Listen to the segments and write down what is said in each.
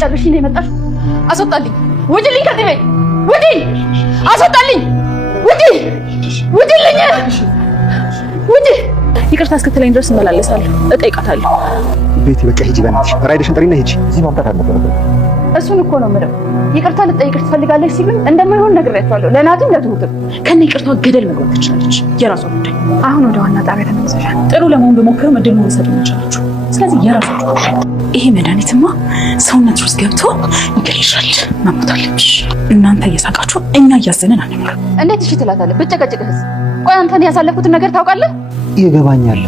ልትጨርሺ ነው የመጣሽው? አስወጣልኝ! ውጪልኝ! ከዚህ ቤት ውጪ! አስወጣልኝ! ውጪ! ውጪልኝ! ውጪ! ይቅርታ እስክትለኝ ድረስ እመላለሳለሁ፣ እጠይቃታለሁ። ቤቲ በቃ ሂጂ፣ በእናትሽ ራይድሽን ጥሪና ሂጂ። እዚህ ማምጣት አልነበረብንም። እሱን እኮ ነው የምለው። ይቅርታ ልጠይቅሽ ትፈልጋለች ሲሉኝ እንደማይሆን ነግሬያቸዋለሁ። ለናትም ለትሁትም ከነ ይቅርታዋ ገደል መግባት ትችላለች፣ የራሷ ጉዳይ። አሁን ወደ ዋና ጣቢያ ተመልሰሻል። ጥሩ ለመሆን በሞክርም እድሉን መውሰድ እንችላችሁ። ስለዚህ የራሳችሁ ይሄ መድኃኒትማ ሰውነት ውስጥ ገብቶ ይገልሻል፣ መሞታለች። እናንተ እየሳቃችሁ እኛ እያዘንን አንኖር። እንዴት እሺ ትላታለህ? ብጨቀጭቅህስ? ቆይ አንተን ያሳለፍኩትን ነገር ታውቃለህ? ይገባኛል።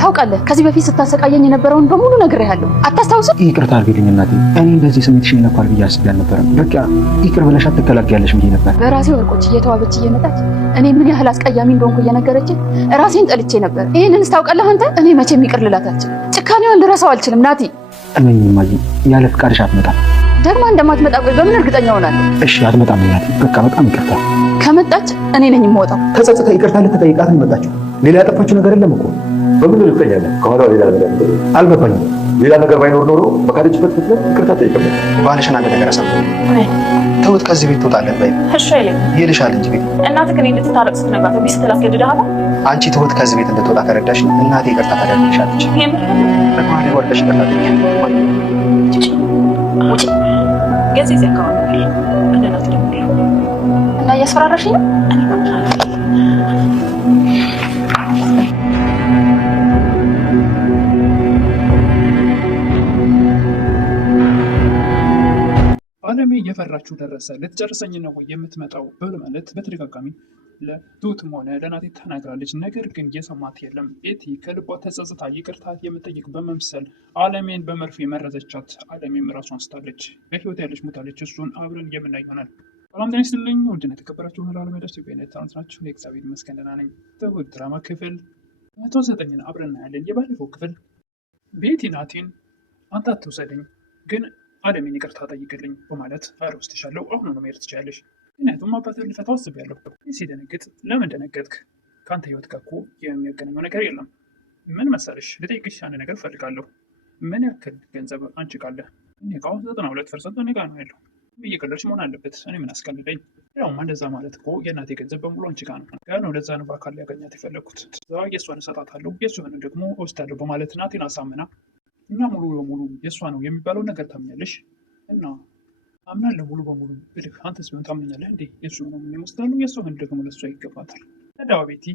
ታውቃለህ፣ ከዚህ በፊት ስታሰቃየኝ የነበረውን በሙሉ ነግሬሃለሁ። አታስታውስም? ይቅርታ አድርጊልኝ እናቴ። እኔ እንደዚህ ስሜትሽን ይነካል ብዬ አስቤ አልነበረም። በቃ ይቅር ብለሽ አትከላከያለሽ ብዬ ነበር። በራሴ ወርቆች እየተዋበች እየመጣች እኔ ምን ያህል አስቀያሚ እንደሆንኩ እየነገረችኝ ራሴን ጠልቼ ነበር። ይሄንን ታውቃለህ አንተ? እኔ መቼም ይቅር ልላት አልችልም። ጭካኔዋን ልረሳው አልችልም። ናቲ፣ እመኝ እማዬ፣ ያለ ፍቃድሽ አትመጣም። ደግማ እንደማትመጣ ቆይ በምን እርግጠኛ ሆናለሁ? እሺ አትመጣም እናቴ። በቃ በጣም ይቅርታ። ከመጣች እኔ ነኝ የምወጣው። ተጸጽታ ይቅርታ ልትጠይቃት ነው የመጣችው። ሌላ ያጠፋችው ነገር የለም እኮ። በምን ልትጠኛለህ? ከኋላው ሌላ ነገር አልገባኝም። ሌላ ነገር ባይኖር ኖሮ በካደችበት ፍጥነት ይቅርታ ጠይቀም። ባልሽን አንድ ነገር አሳብ ተውት፣ ከዚህ ቤት ትወጣለህ በይ። እሺ አይለኝ ይልሻል እንጂ ቤት እናትህ ግን እንድትታረቅ ስትነግራት ቢስ ትላስገድድሃታ። አንቺ ትሁት ከዚህ ቤት እንድትወጣ ከረዳሽ እናቴ ይቅርታ ታደርግልሻለች። ለማን ወርደሽ ይቅርታ ጠይቂያለሽ? ገዚህ አካባቢ እንደናት ደግሞ እና እያስፈራራሽኝ ነው። አለሜ እየፈራችሁ ደረሰ። ልትጨርሰኝ ነው ወይ የምትመጣው በማለት በተደጋጋሚ ለትሁትም ሆነ ለናቴ ተናግራለች። ነገር ግን የሰማት የለም። ቤቲ ከልቧ ተጸጽታ ይቅርታ የምጠይቅ በመምሰል አለሜን በመርፌ መረዘቻት። አለሜም ራሷን ስታለች። በህይወት ያለች ሞታለች። እሱን አብረን የምናይ ይሆናል። ሰላም ጤና ይስጥልኝ ውድና የተከበራችሁ ለዓለም ሄዳችሁ ኢትዮጵያ ታውንት ናችሁ። እግዚአብሔር ይመስገን ደህና ነኝ። ትሁት ድራማ ክፍል 109 አብረን እናያለን። የባለፈው ክፍል ቤቲ ናቴን አንተ አትውሰደኝ ግን አለሜን ይቅርታ ጠይቅልኝ በማለት አረውስትሻለሁ፣ አሁን ነው መሄድ ትችያለሽ። ምክንያቱም አባትህን ልፈታው አስቤያለሁ። ሲደነግጥ ለምን ደነገጥክ? ከአንተ ህይወት ጋር እኮ የሚያገናኘው ነገር የለም። ምን መሰለሽ ልጠይቅሽ አንድ ነገር እፈልጋለሁ። ምን ያክል ገንዘብ አንቺ ካለ? እኔ ጋር 92% እኔ ጋር ነው ያለው። እየቀለድሽ መሆን አለበት። እኔ ምን አስቀልደኝ? ያውም እንደዛ ማለት እኮ የእናቴ ገንዘብ በሙሉ አንቺ ጋር ነው። ያ ነው ለዛ ነው በአካል ያገኛት የፈለግኩት። የእሷን እሰጣታለሁ፣ የእሷን ደግሞ እወስዳለሁ በማለት እናቴን አሳምና እና ሙሉ በሙሉ የእሷ ነው የሚባለው ነገር ታምኛለሽ? እና አምናለሁ ሙሉ በሙሉ ብልህ አንተስ ቢሆን ታምኛለህ እንዴ? የእሱ ነው የሚወስዳሉ፣ የእሷ ግን ደግሞ ለእሷ ይገባታል። ተዳዋ ቤቲ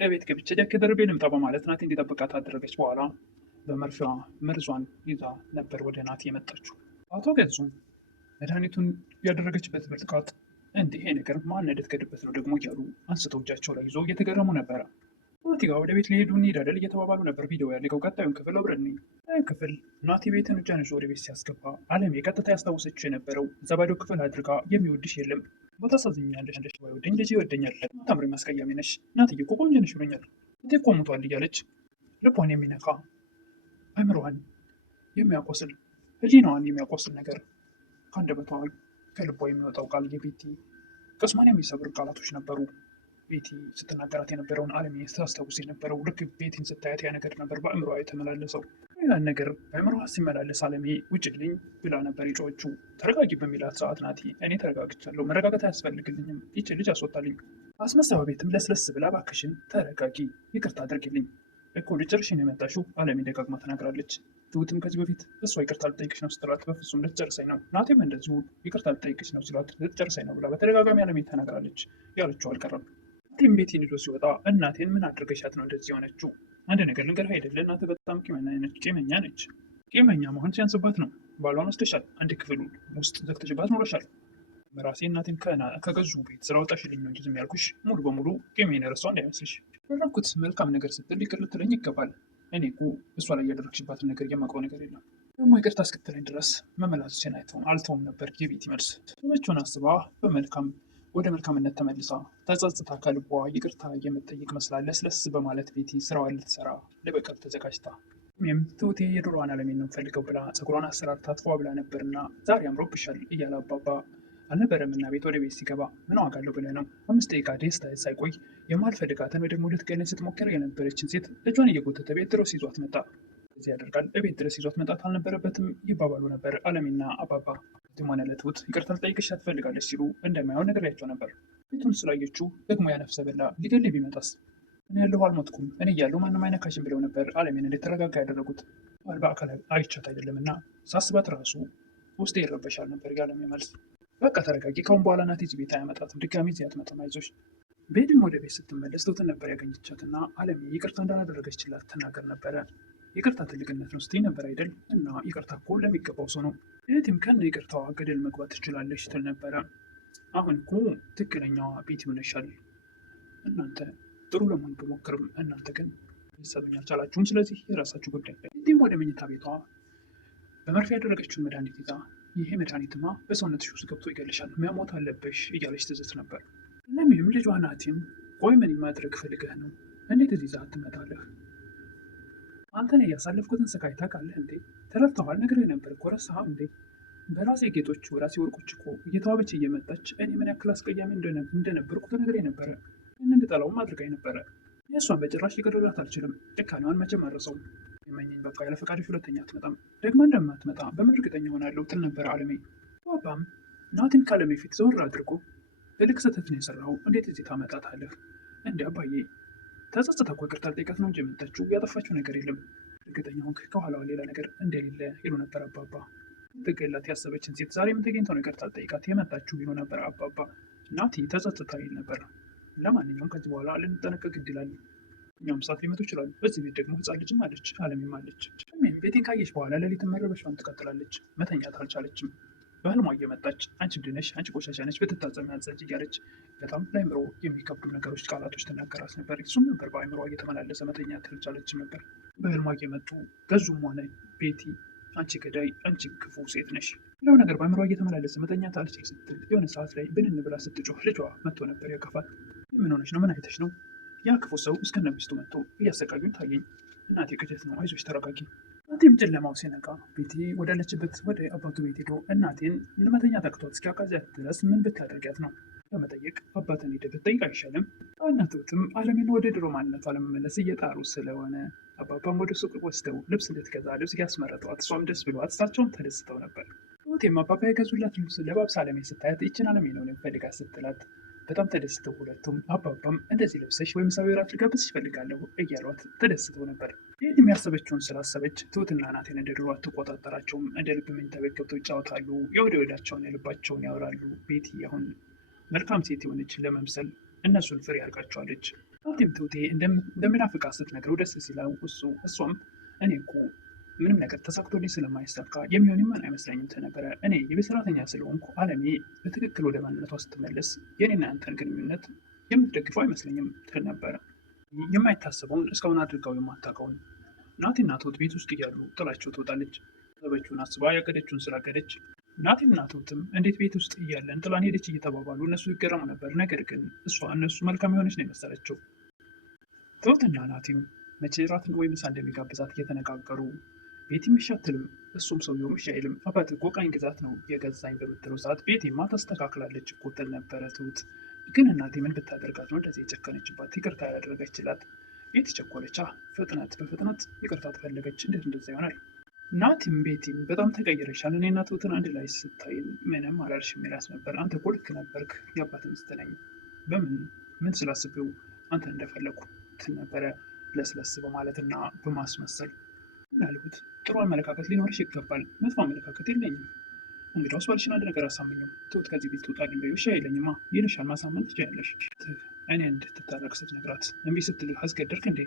በቤት ገብቼ ጃኬ ደርቤ ልምጣ በማለት ናቴ እንዲጠብቃት አደረገች። በኋላ በመርፌዋ መርዟን ይዛ ነበር ወደ ናቴ የመጣችው። አቶ ገዙም መድኃኒቱን ያደረገችበት ብልቃጥ እንዲህ ይሄ ነገር ማን ልትገድበት ነው ደግሞ እያሉ አንስተው እጃቸው ላይ ይዞ እየተገረሙ ነበረ። ናቲ ጋር ወደ ቤት ሊሄዱ እንሄዳለን እየተባባሉ ነበር። ቪዲዮ ያለቀው ቀጣዩን ክፍል አብረን ነኝ። ክፍል ናቲ ቤትን እጇን ይዞ ወደ ቤት ሲያስገባ አለሜ ቀጥታ ያስታወሰችው የነበረው እዛ ባዶ ክፍል አድርጋ የሚወድሽ የለም ቦታ ታሳዝኛለሽ፣ ባይወደኝ ልጅ ይወደኛል፣ ታምሪ ማስቀያሚ ነሽ፣ ናትዬ እኮ ቆንጆ ነሽ ብሎኛል፣ እቴ እኮ ሞቷል እያለች ልቧን የሚነካ አእምሮዋን የሚያቆስል ህሊናዋን የሚያቆስል ነገር ከአንደበቷ ከልቧ የሚወጣው ቃል የቤቲ ቅስሟን የሚሰብር ቃላቶች ነበሩ። ቤቲ ስትናገራት የነበረውን አለሜ ስታስታውስ የነበረው ልክ ቤቲን ስታያት ያ ነገር ነበር በአእምሮዋ የተመላለሰው። ያን ነገር በአእምሮዋ ሲመላለስ አለሜ ውጭልኝ ብላ ነበር የጮኸችው። ተረጋጊ በሚላት ሰዓት ናቲ እኔ ተረጋግቻለሁ፣ መረጋጋት አያስፈልግልኝም፣ ይች ልጅ አስወጣልኝ። አስመሳዋ ቤትም ለስለስ ብላ እባክሽን ተረጋጊ፣ ይቅርታ አድርግልኝ እኮ ልጨርሽን የመጣሽው አለሜ ደጋግማ ተናግራለች። ትሁትም ከዚህ በፊት እሷ ይቅርታ ልጠይቅሽ ነው ስትላት በፍጹም ልትጨርሰኝ ነው፣ ናቴም እንደዚሁ ይቅርታ ልጠይቅሽ ነው ስላት ልትጨርሰኝ ነው ብላ በተደጋጋሚ አለሜ ተናግራለች። ያለችው አልቀረም። ናቴም ቤቴን ይዞ ሲወጣ እናቴን ምን አድርገሻት ነው እንደዚህ የሆነችው? አንድ ነገር ልንገርህ አይደለ? እናቴ በጣም ቂመኛ ነች። ቂመኛ መሆን ሲያንስባት ነው። ባሏን ወስደሻል፣ አንድ ክፍል ውስጥ ዘግተሽባት ኖረሻል። ራሴ እናቴን ከገዙ ቤት ስራ ወጣሽልኝ ነው እንጂ ዝም ያልኩሽ ሙሉ በሙሉ ቂሜን ረሷ እንዳይመስልሽ። ያደረኩት መልካም ነገር ስትል ይቅር ልትለኝ ይገባል። እኔ እኮ እሷ ላይ ያደረግሽባትን ነገር የማውቀው ነገር የለም። ደግሞ ይቅርታ እስክትለኝ ድረስ መመላለሴን አልተውም ነበር የቤቲ መልስ። ሰዎቹን አስባ በመልካም ወደ መልካምነት ተመልሳ ተጸጽታ ከልቧ ይቅርታ የምትጠይቅ መስላ ለስለስ በማለት ቤቲ ስራዋን ልትሰራ ለበቀል ተዘጋጅታ እኔም ትሁቴ የድሮዋን አለሜን ነው የምፈልገው ብላ ፀጉሯን አሰራርታ ትፏ ብላ ነበርና ዛሬ አምሮብሻል እያለ አባባ አልነበረምና ቤት ወደ ቤት ሲገባ ምን ዋጋ አለው ብለህ ነው? 5 ደቂቃ ደስታ ሳይቆይ የማልፈልጋትን ወይ ደግሞ ልትገለኝ ስትሞክር የነበረችን ሴት እጇን እየጎተተ ቤት ድረስ ይዟት መጣ። እዚህ ያደርጋል። እቤት ድረስ ይዟት መጣት አልነበረበትም ይባባሉ ነበር አለሜና አባባ። ሆነ ለትሁት ይቅርታ ልጠይቅሽ ትፈልጋለች ሲሉ እንደማይሆን ነግሬያቸው ነበር። ቤቱን ስላየችው ደግሞ ያነፍሰ በላ ሊገል ቢመጣስ? እኔ ያለሁ አልሞትኩም፣ እኔ እያለሁ ማንም አይነካሽም ብለው ነበር አለሜን እንድትረጋጋ ያደረጉት። በአካል አይቻት አይደለምና ሳስባት ራሱ ውስጤ ይረበሻል ነበር የአለሜ መልስ። በቃ ተረጋጊ፣ ካሁን በኋላ ናት እዚህ ቤት አያመጣትም፣ ድጋሚ እዚህ አትመጣም፣ አይዞሽ። ቤድም ወደ ቤት ስትመለስ ትሁትን ነበር ያገኘቻትና አለሜ ይቅርታ እንዳላደረገችላት ትናገር ነበረ። ይቅርታ ትልቅነት ነው ስትይ ነበር አይደል? እና ይቅርታ እኮ ለሚገባው ሰው ነው። ቤቲም ከነ ይቅርታዋ ገደል መግባት ትችላለች ትል ነበረ። አሁን እኮ ትክክለኛዋ ቤት ይሆነሻል። እናንተ ጥሩ ለመሆን ብሞክርም እናንተ ግን ልትሰጡኝ አልቻላችሁም። ስለዚህ የራሳችሁ ጉዳይ። ቤቲም ወደ መኝታ ቤቷ በመርፌ ያደረገችውን መድኃኒት ይዛ ይሄ መድኃኒትማ በሰውነትሽ ውስጥ ገብቶ ይገልሻል፣ መሞት አለበሽ እያለች ትዝት ነበር። ለሚም ልጇ ናቲን ቆይ ምን ማድረግ ፈልገህ ነው? እንዴት እዚህ ይዘሃት ትመጣለህ? አንተን ያሳለፍኩትን ስቃይ ታውቃለህ እንዴ? ተረድተዋል? ነግሬህ ነበር እኮ ረሳኸው እንዴ? በራሴ ጌጦች በራሴ ወርቆች እኮ እየተዋበች እየመጣች እኔ ምን ያክል አስቀያሚ እንደነበርኩ ተነግሬህ ነበረ። እንድጠላውም አድርጋኝ ነበረ። የእሷን በጭራሽ ሊቀርላት አልችልም። ጭካኔዋን መቼም አልረሳውም። የመኘኝ በቃ ያለ ፈቃድሽ ሁለተኛ አትመጣም፣ ደግሞ እንደማትመጣ በምን እርግጠኛ ሆናለሁ ትል ነበረ አለሜ። ባባም ናቲን ካለሜ ፊት ዘወር አድርጎ ትልቅ ስህተት ነው የሰራኸው፣ እንዴት እዚህ ታመጣታለህ? እንዲ አባዬ ተጸጽታ እኮ ይቅርታ ልጠይቃት ነው እንጂ የመጣችው ያጠፋችው ነገር የለም። እርግጠኛ ሆንክ ከኋላዋ ሌላ ነገር እንደሌለ ይሉ ነበር አባባ። ትገላት ያሰበችን ሴት ዛሬ ምን ተገኝተው ነው ይቅርታ ልጠይቃት የመጣችው ይሉ ነበር አባባ። ናቲ ተጸጽታ ይል ነበር። ለማንኛውም ከዚህ በኋላ ልንጠነቀቅ ግድ ይላል። እኛም ሰዓት ሊመጡ ይችላሉ። በዚህ ቤት ደግሞ ህፃን ልጅም አለች፣ አለሜም አለች። ምን ቤቴን ካየች በኋላ ሌሊትን መረበሻውን ትቀጥላለች። መተኛት አልቻለችም። በህልሟ እየመጣች አንቺ እብድ ነሽ፣ አንቺ ቆሻሻ ነች፣ ብትታጸሚ አጸጅ እያለች በጣም ለአእምሮ የሚከብዱ ነገሮች ቃላቶች ትናገራት ነበር። እሱም ነበር በአእምሮ እየተመላለሰ መተኛት አልቻለችም ነበር። በህልሟ እየመጡ ገዙም ሆነ ቤቲ አንቺ ገዳይ፣ አንቺ ክፉ ሴት ነሽ ሌላው ነገር በአእምሮ እየተመላለሰ መተኛት አልችል ስትል የሆነ ሰዓት ላይ ብንን ብላ ስትጮህ ልጇ መጥቶ ነበር ያቀፋት። ምን ሆነች ነው? ምን አይተሽ ነው? ያ ክፉ ሰው እስከነ ሚስቱ መጥቶ እያሰቃዩኝ ታየኝ። እናቴ ቅጀት ነው፣ አይዞች ተረጋጊ። እናቴም ጨለማው ሲነጋ ቤቴ ወዳለችበት ወደ አባቱ ቤት ሄዶ እናቴን ለመተኛ ተክቷት እስኪያቃዣት ድረስ ምን ብታደርጊያት ነው ለመጠየቅ አባትን ሄደ ብትጠይቅ አይሻልም? እናትም አለሜን ወደ ድሮ ማንነቷ ለመመለስ እየጣሩ ስለሆነ አባባም ወደ ሱቅ ወስደው ልብስ ልትገዛ ልብስ እያስመረጧት እሷም ደስ ብሏት እሳቸውም ተደስተው ነበር። ቴም አባባ የገዙላት ልብስ ለባብሳ አለሜ ስታያት ይችን አለሜ ነው ፈልጋት ስትላት በጣም ተደስተው ሁለቱም አባባም እንደዚህ ልብሰሽ ወይም ሰው ራት ልጋብዝሽ እፈልጋለሁ እያሏት ተደስተው ነበር። ይህን የሚያሰበችውን ስላሰበች ትሁትና ናቴን እንደ ድሮ አትቆጣጠራቸውም። እንደ ልብ መኝታ ቤት ገብተው ይጫወታሉ። የወደ ወዳቸውን የልባቸውን ያወራሉ። ቤቲ አሁን መልካም ሴት የሆነች ለመምሰል እነሱን ፍሬ ያርጋቸዋለች። ናቴም ትሁቴ እንደምናፍቃት ስትነግረው ደስ ሲለው እሷም እኔ እኮ ምንም ነገር ተሳክቶልኝ ስለማይሳካ የሚሆን ማን አይመስለኝም ነበረ። እኔ የቤት ሰራተኛ ስለሆንኩ አለሜ በትክክል ወደ ማንነቷ ስትመለስ የኔና ያንተን ግንኙነት የምትደግፈው አይመስለኝም ትል ነበረ። የማይታሰበውን እስካሁን አድርጋው የማታውቀውን ናቲና ትሁት ቤት ውስጥ እያሉ ጥላቸው ትወጣለች። ሰበችውን አስባ ያቀደችውን ስላቀደች ናቲና ትሁትም እንዴት ቤት ውስጥ እያለን ጥላን ሄደች እየተባባሉ እነሱ ይገረሙ ነበር። ነገር ግን እሷ እነሱ መልካም የሆነች ነው የመሰለችው። ትሁትና ናቲም መቼ ራትን ወይ ምሳ እንደሚጋብዛት እየተነጋገሩ ቤቲም እሺ አትልም፣ እሱም ሰውየውም እሺ አይልም። አባት እኮ ቀኝ ግዛት ነው የገዛኝ በምትለው ሰዓት ቤቲማ ታስተካክላለች እኮ ትል ነበረ ትሁት። ግን እናቴ ምን ብታደርጋት ነው እንደዚህ የጨከነችባት? ይቅርታ ያላደረገችላት? ቤቲ ቸኮለቻ፣ በፍጥነት ይቅርታ ትፈለገች። እንዴት እንደዛ ይሆናል? ናቲም ቤቲም በጣም ተቀይረሻል፣ እኔና ትሁትን አንድ ላይ ስታይ ምንም አላልሽም ይላት ነበር። አንተ እኮ ልክ ነበርክ፣ የአባት ሚስት ነኝ፣ ምን ስላስብው አንተ እንደፈለግኩ ትል ነበረ ለስለስ በማለትና በማስመሰል። እናልሁት ጥሩ አመለካከት ሊኖርሽ ይገባል፣ መጥፎ አመለካከት የለኝም። እንግዲያውስ ባልሽን አንድ ነገር አሳምኘው፣ ትሁት ከዚህ ቤት ትውጣልኝ በይው። እሺ አይለኝማ ይልሻል፣ ማሳመን ትችያለሽ። እኔ እንድትታረቅ ስትነግራት እምቢ ስትልህ አስገደድክ እንዴ?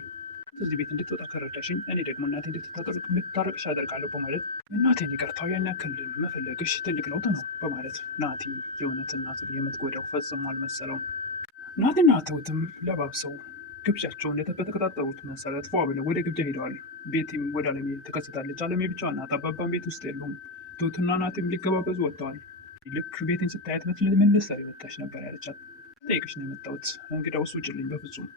ከዚህ ቤት እንድትወጣ ከረዳሽኝ እኔ ደግሞ እናቴ እንድትታረቅሽ አደርጋለሁ በማለት እናቴን ይቅርታው ያን ያክል መፈለግሽ ትልቅ ለውጥ ነው በማለት ናቲ የእውነት እናቱን የምትጎዳው ፈጽሞ አልመሰለውም። ናቲና ትሁትም ለባብሰው ግብዣቸውን በተከታተሉት መሰረት ፏ ብለው ወደ ግብዣ ሄደዋል። ቤቲም ወደ አለሜ ተከስታለች። አለሜ ብቻዋን ናት፣ አባባም ቤት ውስጥ የሉም። ትሁትና ናቲም ሊገባበዙ ወጥተዋል። ልክ ቤቴን ስታያት ምን ልትሰሪ መጣሽ ነበር ያለቻት። ጠይቅሽ ነው የመጣሁት፣ እንግዳውስ ውጭልኝ በፍጹም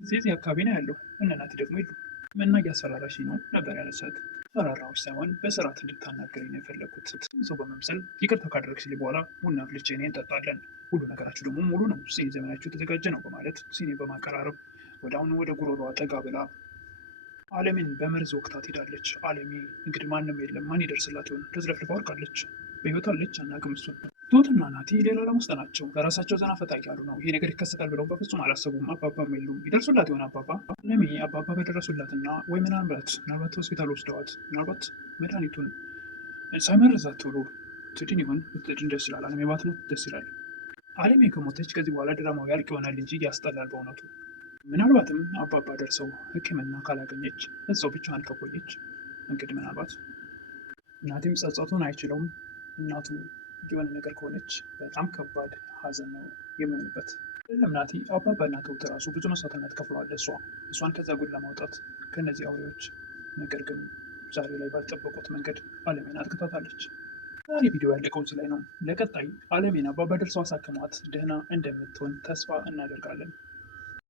እዚህ አካባቢ ነው ያለው፣ እነ ናቲ ደግሞ የሉ እና እያስፈራራሽ ነው ነበር ያለቻት። ፈራራዎች ሳይሆን በስርዓት እንድታናገረኝ ነው የፈለግኩት። ሰው በመምሰል ይቅርታ ካደረግሽልኝ በኋላ ቡና አፍልቼ እኔ እንጠጣለን፣ ሁሉ ነገራችሁ ደግሞ ሙሉ ነው፣ ሲኒ ዘመናችሁ የተዘጋጀ ነው በማለት ሲኒ በማቀራረብ ወደ አሁኑ ወደ ጉሮሯ ጠጋ ብላ አለሜን በመርዝ ወቅታት ሄዳለች። አለሜ እንግዲህ ማንም የለም፣ ማን ይደርስላት ይሆን? ተዝለፍልፋ ወርቃለች። በህይወት አለች አናውቅም። እሱን ትሁትና ናቲ ሌላ ዓለም ውስጥ ናቸው። ለራሳቸው ዘና ፈታ እያሉ ነው። ይሄ ነገር ይከሰታል ብለው በፍጹም አላሰቡም። አባባም የሉም። ይደርሱላት ይሆን አባባ? አለሜ አባባ በደረሱላትና ወይ ምናልባት ሆስፒታል ወስደዋት ምናልባት መድኃኒቱን ሳይመርዛት ቶሎ ትድን ይሆን? ትድን ደስ ይላል። አለሜ ባትሞት ደስ ይላል። አለሜ ከሞተች ከዚህ በኋላ ድራማው ያልቅ ይሆናል እንጂ ያስጠላል በእውነቱ። ምናልባትም አባባ ደርሰው ሕክምና ካላገኘች እዛው ብቻዋን ከቆየች እንግዲህ ምናልባት እናቴም ጸጸቱን አይችለውም። እናቱ የሆነ ነገር ከሆነች በጣም ከባድ ሀዘን ነው የሚሆንበት። ለም ናቲ አባባና ትሁት ራሱ ብዙ መስዋዕትነት ከፍለዋል። እሷን ከዛ ጉድ ለማውጣት ከእነዚህ አውሬዎች። ነገር ግን ዛሬ ላይ ባልጠበቁት መንገድ አለሜን አጥቅታታለች። ዛሬ ቪዲዮ ያለቀው እዚህ ላይ ነው። ለቀጣይ አለሜን አባባ ደርሰው አሳክሟት ደህና እንደምትሆን ተስፋ እናደርጋለን።